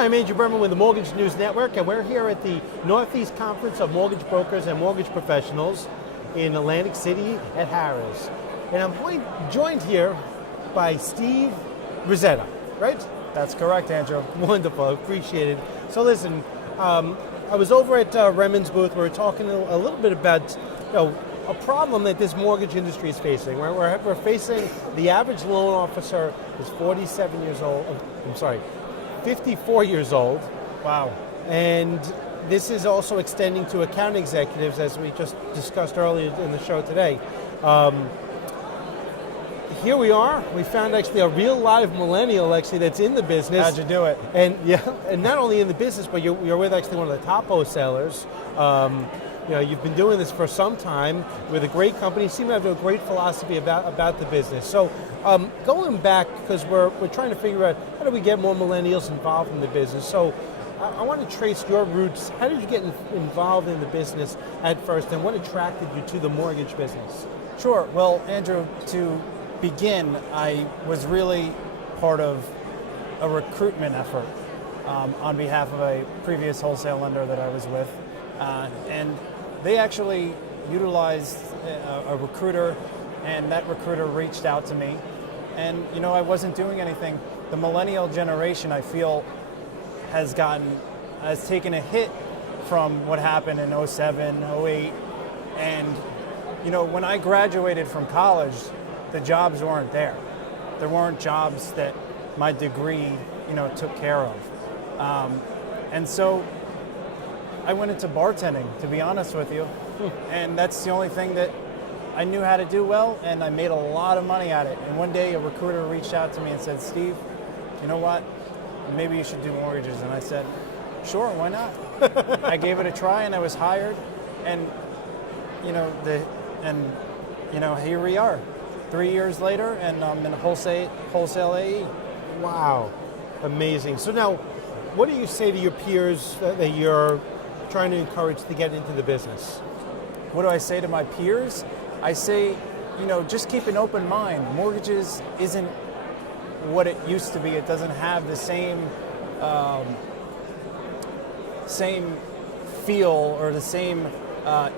I'm Andrew Berman with the Mortgage News Network, and we're here at the Northeast Conference of Mortgage Brokers and Mortgage Professionals in Atlantic City at Harrah's. And I'm joined here by Steve Rizzetta, right? That's correct, Andrew. Wonderful, appreciate it. So listen, I was over at REMN's booth. We were talking a little bit about a problem that this mortgage industry is facing. We're facing the average loan officer is 47 years old. 54 years old. Wow. And this is also extending to account executives, as we just discussed earlier in the show today. Here we are. We found actually a real live millennial actually that's in the business. How'd you do it? And and not only in the business, but you're with actually one of the top wholesalers. You've been doing this for some time with a great company. You seem to have a great philosophy about the business. So going back, because we're trying to figure out how do we get more millennials involved in the business. So I want to trace your roots. How did you get involved in the business at first, and what attracted you to the mortgage business? Sure. Well, Andrew, to begin, I was really part of a recruitment effort on behalf of a previous wholesale lender that I was with. And they actually utilized a recruiter, and that recruiter reached out to me. And, I wasn't doing anything. The millennial generation, I feel, has taken a hit from what happened in 07, 08. And, when I graduated from college, the jobs weren't there. There weren't jobs that my degree, took care of. And so I went into bartending, to be honest with you, and that's the only thing that I knew how to do well, and I made a lot of money at it. And one day a recruiter reached out to me and said, "Steve, you know what? Maybe you should do mortgages." And I said, "Sure, why not?" I gave it a try, and I was hired, and here we are, 3 years later, and I'm in wholesale AE. Wow, amazing. So now, what do you say to your peers that you're trying to encourage to get into the business? What do I say to my peers? I say, just keep an open mind. Mortgages isn't what it used to be. It doesn't have the same feel or the same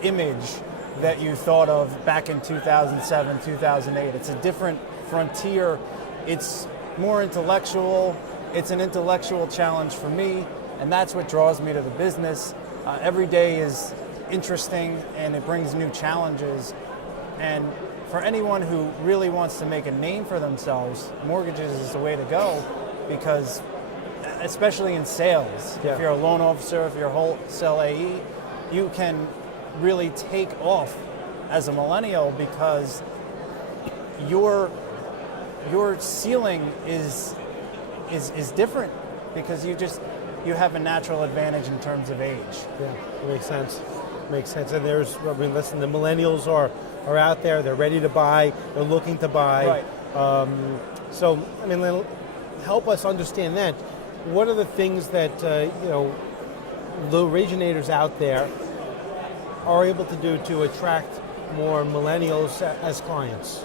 image that you thought of back in 2007, 2008. It's a different frontier. It's more intellectual. It's an intellectual challenge for me, and that's what draws me to the business. Every day is interesting, and it brings new challenges. And for anyone who really wants to make a name for themselves, mortgages is the way to go, because especially in sales, if you're a loan officer, if you're a wholesale AE, you can really take off as a millennial because your ceiling is different, because you have a natural advantage in terms of age. Yeah, makes sense. And listen, the millennials are out there. They're ready to buy. They're looking to buy. Right. Help us understand that. What are the things that the originators out there are able to do to attract more millennials as clients?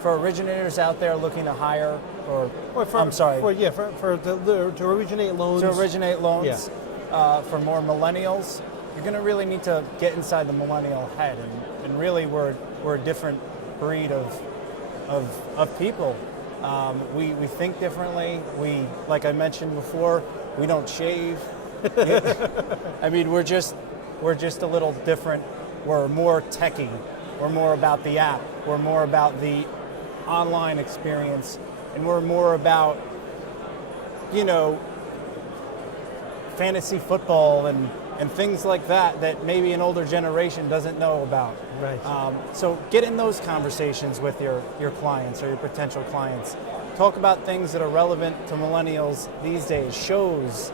For originators out there looking to hire, to originate loans. To originate loans for more millennials, you're going to really need to get inside the millennial head, and really we're a different breed of people. We think differently. We, like I mentioned before, we don't shave. We're just a little different. We're more techie. We're more about the app. We're more about the online experience, and we're more about fantasy football and things like that maybe an older generation doesn't know about. Right. So get in those conversations with your clients or your potential clients. Talk about things that are relevant to millennials these days. Shows,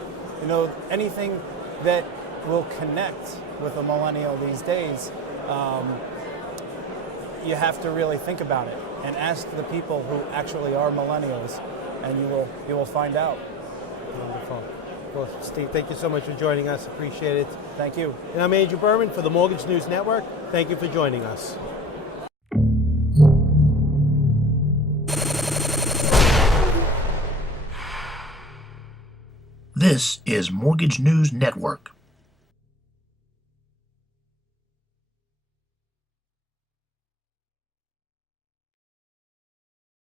anything that will connect with a millennial these days. You have to really think about it and ask the people who actually are millennials, and you will find out. Wonderful. Well, Steve, thank you so much for joining us. Appreciate it. Thank you. And I'm Andrew Berman for the Mortgage News Network. Thank you for joining us. This is Mortgage News Network.